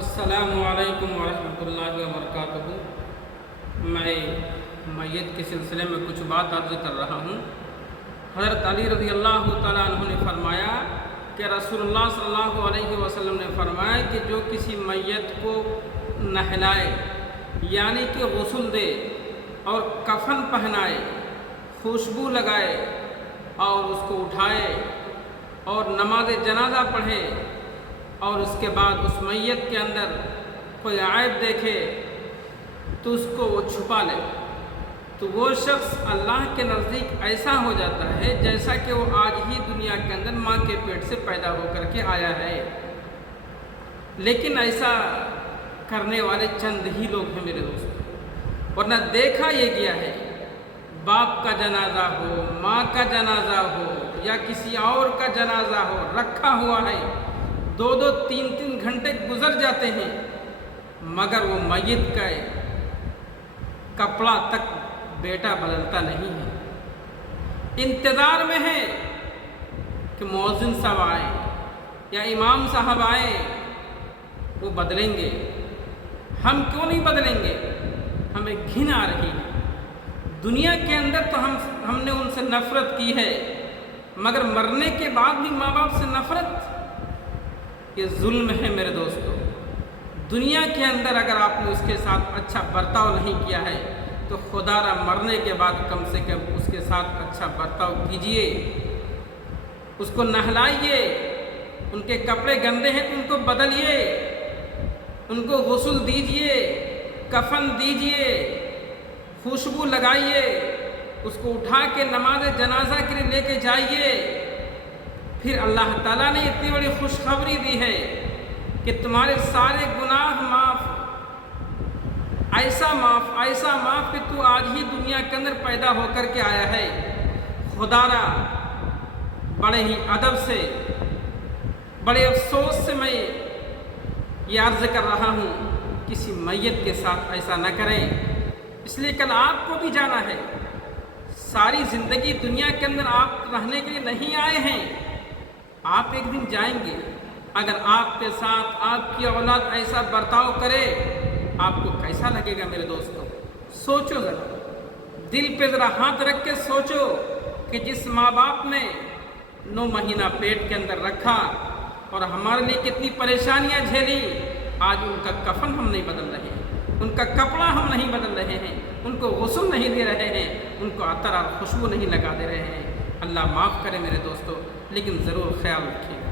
السلام علیکم ورحمۃ اللہ وبرکاتہ۔ میں میت کے سلسلے میں کچھ بات عرض کر رہا ہوں۔ حضرت علی رضی اللہ تعالیٰ عنہ نے فرمایا کہ رسول اللہ صلی اللہ علیہ وسلم نے فرمایا کہ جو کسی میت کو نہلائے یعنی کہ غسل دے اور کفن پہنائے، خوشبو لگائے اور اس کو اٹھائے اور نماز جنازہ پڑھے اور اس کے بعد اس میت کے اندر کوئی عیب دیکھے تو اس کو وہ چھپا لے، تو وہ شخص اللہ کے نزدیک ایسا ہو جاتا ہے جیسا کہ وہ آج ہی دنیا کے اندر ماں کے پیٹ سے پیدا ہو کر کے آیا ہے۔ لیکن ایسا کرنے والے چند ہی لوگ ہیں میرے دوست، ورنہ دیکھا یہ گیا ہے باپ کا جنازہ ہو، ماں کا جنازہ ہو یا کسی اور کا جنازہ ہو، رکھا ہوا ہے، 2-2 3-3 گھنٹے گزر جاتے ہیں مگر وہ میت کا کپڑا تک بیٹا بدلتا نہیں ہے۔ انتظار میں ہے کہ مؤذن صاحب آئیں یا امام صاحب آئیں، وہ بدلیں گے۔ ہم کیوں نہیں بدلیں گے؟ ہمیں گھن آ رہی ہے۔ دنیا کے اندر تو ہم نے ان سے نفرت کی ہے، مگر مرنے کے بعد بھی ماں باپ سے نفرت، یہ ظلم ہے میرے دوستو۔ دنیا کے اندر اگر آپ نے اس کے ساتھ اچھا برتاؤ نہیں کیا ہے تو خدا را مرنے کے بعد کم سے کم اس کے ساتھ اچھا برتاؤ کیجئے، اس کو نہلائیے، ان کے کپڑے گندے ہیں تو ان کو بدلیے، ان کو غسل دیجئے، کفن دیجئے، خوشبو لگائیے، اس کو اٹھا کے نماز جنازہ کے لیے لے کے جائیے۔ پھر اللہ تعالیٰ نے اتنی بڑی خوشخبری دی ہے کہ تمہارے سارے گناہ معاف، ایسا معاف کہ تو آج ہی دنیا کے اندر پیدا ہو کر کے آیا ہے۔ خدا را بڑے ہی ادب سے، بڑے افسوس سے میں یہ عرض کر رہا ہوں، کسی میت کے ساتھ ایسا نہ کریں، اس لیے کل آپ کو بھی جانا ہے۔ ساری زندگی دنیا کے اندر آپ رہنے کے لیے نہیں آئے ہیں، آپ ایک دن جائیں گے۔ اگر آپ کے ساتھ آپ کی اولاد ایسا برتاؤ کرے، آپ کو کیسا لگے گا میرے دوستوں؟ سوچو ذرا، دل پہ ذرا ہاتھ رکھ کے سوچو کہ جس ماں باپ نے 9 مہینہ پیٹ کے اندر رکھا اور ہمارے لیے کتنی پریشانیاں جھیلی، آج ان کا کفن ہم نہیں بدل رہے ہیں، ان کا کپڑا ہم نہیں بدل رہے ہیں، ان کو غسل نہیں دے رہے ہیں، ان کو عطر اور خوشبو نہیں لگا دے رہے ہیں۔ اللہ معاف کرے میرے دوستو، لیکن ضرور خیال رکھیے گا۔